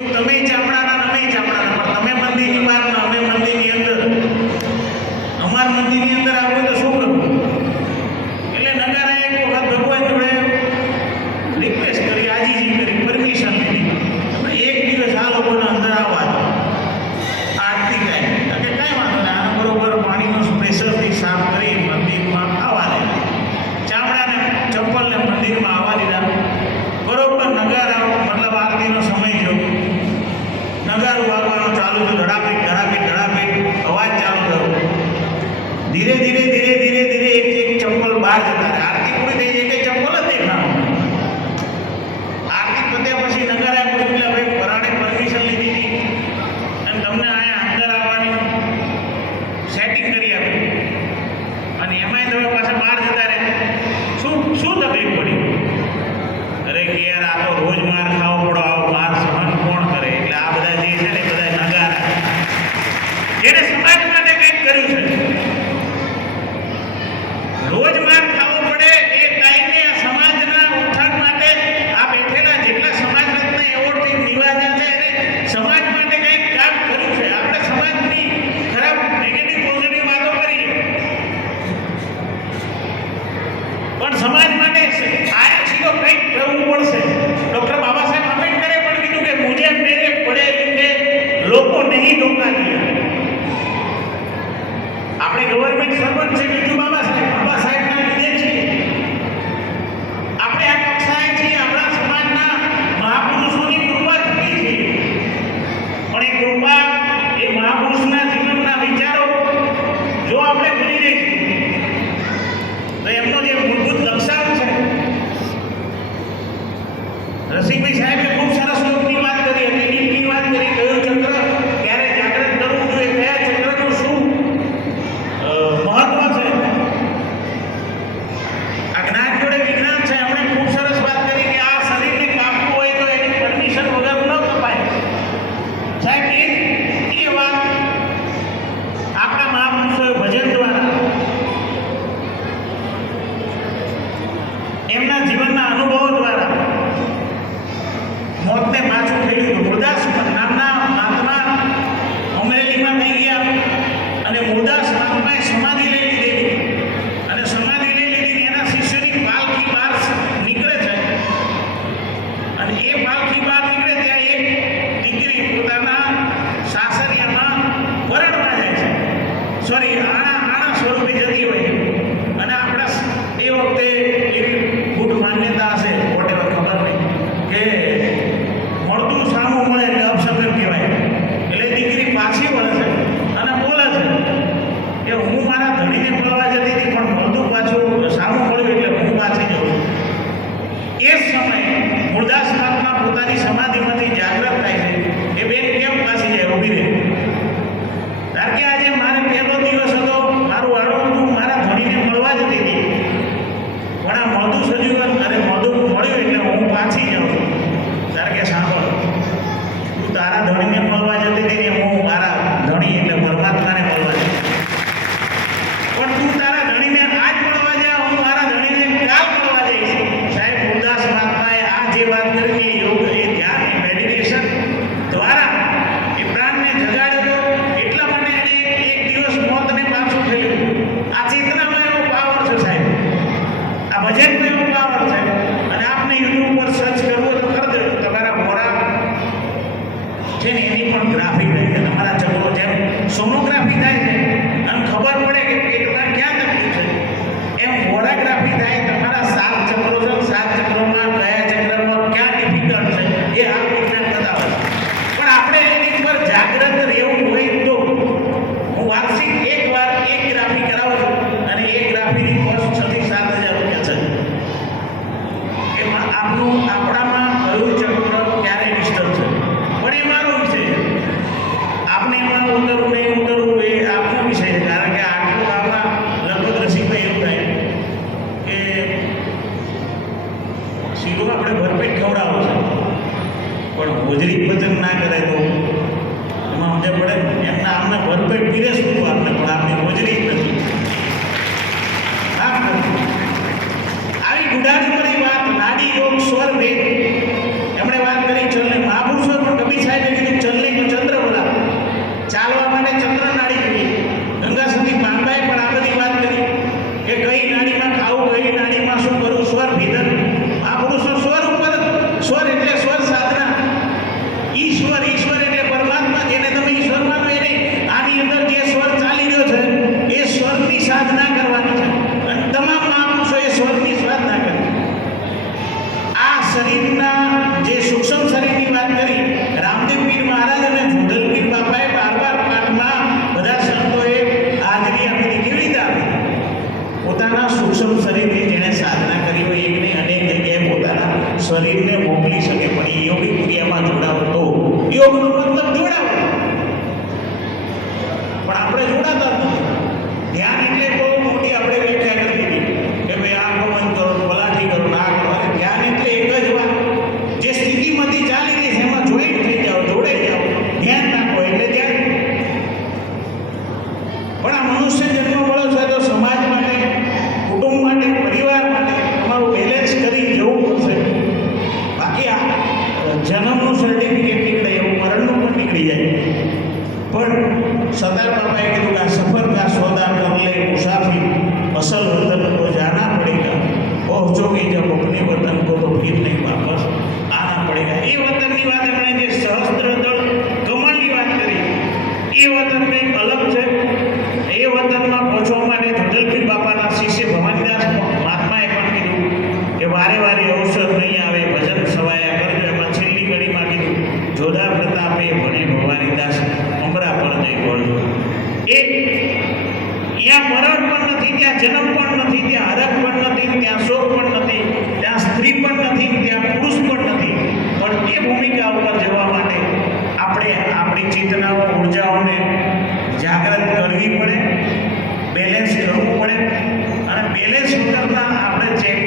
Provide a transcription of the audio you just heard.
તમે ચામડાના અમે ચામડાના, પણ તમે મંદિરની બહાર ને અમે મંદિરની અંદર. અમાર મંદિરની અંદર આવું તો શું કરવું? એટલે નગારાએ એક વખત ભગવાન જોડે રિક્વેસ્ટ કરી, આજીજી કરી, પરમિશન લીધી. તમે એક દિવસ આ લોકોને અંદર આવવા દો આરતી ટાઈમ. કે કાંઈ વાંધો નહીં, આને બરોબર પાણીનો પ્રેશરથી સાફ કરી મંદિરમાં આવવા દે. ચામડાને ચપ્પલને મંદિરમાં આવવા દીધા. બરોબર નગારા મતલબ આરતીનો સમય થયો, નગારું વાગવાનું ચાલુ થયું. ધડાપીટ ધડાપીટ ધડાપીટ અવાજ ચાલુ થયો. ધીરે ધીરે ધીરે ધીરે ધીરે એક એક ચપ્પલ બહાર જતા રહે. આરતી પૂરી થઈ જાય કે ચપ્પલ જ દેખાણું. આરતી પત્યા પછી નગારાએ પૂછ્યું, એટલે ભાઈ પરાણે પરમિશન લીધી હતી અને તમને અહીંયા અંદર આવવાની સેટિંગ કરી આપી, અને એમાંય તમે પાછા બહાર જતા રહે, શું શું તકલીફ પડી? અરે કે યાર આ તો રોજ માર ખાવો પડો, આવો માર સહન કોણ કરે? એટલે આ બધા જે છે ને બધા નગારા, જેને સમાજ માટે કંઈક કર્યું છે. રોજ માર ખાવો પડે એ ટાઈમે આ સમાજના ઉત્થાન માટે આ બેઠેલા જેટલા સમાજ રત્ન એવોર્ડથી નિવાજ્યા છે એને સમાજ માટે કંઈક કામ કર્યું છે. આપણે સમાજની ખરાબ નેગેટિવ પોઝિટિવ વાતો કરીએ, પણ સમાજ માટે આયા છીએ તો કંઈક કરવું પડશે. ડૉક્ટર બાબા સાહેબ આંબેડકરે પણ કીધું કે મુझे मेरे पढ़े लिखे લોકો નહીં ધોખા દિયા. આપણે ગવર્મેન્ટ સર્વન્ટ છે બીજું બાબા સાહેબના લીધે છીએ. આપણે આ કક્ષાએ છીએ, આપણા સમાજના મહાપુરુષોની કૃપા થકી છીએ. પણ એ કૃપા, એ મહાપુરુષના જીવનના વિચારો જો આપણે ભૂલી જઈશું તો એમનો જે મૂળભૂત લક્ષણ છે. રસિકભાઈ સાહેબે ખૂબ સરસ શ્લોકની વાત કરી હતી, નીતિની વાત કરી, કયું ચક્ર ક્યારે જાગૃત કરવું જોઈએ, કયા ચક્રનું શું મહત્વ છે. આ જ્ઞાન જોડે વિજ્ઞાન છે. એમણે ખૂબ સરસ વાત કરી કે આ શરીરને કાપવું હોય તો એની પરમિશન વગર ન કપાય. સાહેબ એ વાત આપણા મહાપુરુષોએ ભજન દ્વારા, એમના જીવનના અનુભવો દ્વારા મોતને પાછું ફેર્યું. મુરદાસ નામના મહાત્મા અમરેલીમાં થઈ ગયા અને મુરદાસ મહાત્માએ સમાધિ લઈ લીધી, અને સમાધિ લઈ લીધી એના શિષ્યની પાલખી બહાર નીકળે છે, અને એ પાલખી બહાર નીકળે ત્યાં એક દીકરી પોતાના સાસરિયામાં વરણમાં જાય છે, સોરી આણા સ્વરૂપે જતી હોય છે. અને આપણા એ વખતે એવી ગુડ માન્યતા હશે, વોટેવર, ખબર નહીં, કે મળતું સામું મળે એટલે અપશબ્દ કહેવાય. એટલે દીકરી પાછી વળે છે અને બોલે છે કે હું મારા ધણીને મળવા જતી હતી, પણ મળતું પાછું સામું મળ્યું એટલે હું પાછી જઉં છું. એ સમયે મુરદાસ મહાત્મા પોતાની સમાધિમાંથી જાગૃત થાય છે. એ બેન કેમ પાછી જાય? ઊભી રહે. કારણ કે આજે મારે પહેલો દિવસ હતો, મારું આડું હતું, મારા ધણીને મળવા જતી હતી, પણ આ મોઢું સજ્યું અને મોઢું મળ્યું એટલે હું પાછી જાઉં છું. કારણ કે સાંભળ, તું તારા ધણીને મળવા જતી હતી ને હું મારા ધણી એટલે પરમાત્માને મળવા જતી, પણ તું તારા ધણીને આજ મળવા જા, હું મારા ધણીને કાલ મળવા જઈશ. સાહેબ મુરદાસ મહાત્માએ આ જે વાત કરી કે યોગ, એ ધ્યાન, એ મેડિટેશન દ્વારા એ પ્રાણને જગાડ્યો. એટલા માટે એને એક દિવસ મોતને પાછું થયું. આ ચેતનામાં એવો પાવર છે સાહેબ, આ ભજનનો એવો પાવર છે. અને આપને યુટ્યુબ પર સર્ચ કરવું તો કરી દેજો. તમારા મોરા છે ને એની પણ ગ્રાફી થાય છે. તમારા ચક્રો જેમ સોનોગ્રાફી થાય છે અને ખબર પડે કે પેટમાં ક્યાં તકલીફ છે, એમ મોરાગ્રાફી થાય. તમારા 7 ચક્રો છે, 7 ચક્રોમાં કયા ચક્રમાં ક્યાં ડિફિકલ્ટ છે એ આ વિજ્ઞાન બતાવે છે. પણ આપણે એની પર જાગૃત રહેવું હોય તો હું વાર્ષિક એકવાર એક ગ્રાફી કરાવું છું, અને એ ગ્રાફીની કોસ્ટ 6 થી 7,000 રૂપિયા છે. એમાં આપણામાં કયું ચક્ર ક્યારે ડિસ્ટર્બ છે, પણ એ મારો વિષય છે. આપણે એમાં ઉતરવું નહીં ઉતરવું એ આપનો વિષય છે. કારણ કે આટલું આમાં લગભગ રસિકભાઈ એવું થાય કે શીરો આપણે ભરપેટ ખવડાવો છે, પણ હોજરી ભજન ના કરે તો એમાં સમજ પડે ને. એમના આમને ભરપેટ પીરેસવું હતું આપણે, પણ આપણી હોજરી જ નથી. આવી ગુડાની વાત નાડી યોગ સ્વર વેદ એમણે વાત કરી. ચલને મહાપુરુષો પણ કબીર સાહેબ જોધા પ્રતાપે ભણે ભવાનીદાસ અમરા પર જઈ ગોળ એક ત્યાં મરણ પણ નથી, ત્યાં જન્મ પણ નથી, ત્યાં હરખ પણ નથી, ત્યાં શોક પણ નથી, ત્યાં સ્ત્રી પણ નથી, ત્યાં પુરુષ પણ નથી. પણ એ ભૂમિકા ઉપર જવા માટે આપણે આપણી ચેતનાઓ ઉર્જાઓને જાગૃત કરવી પડે, બેલેન્સ કરવું પડે. અને બેલેન્સ વગરના આપણે ચેક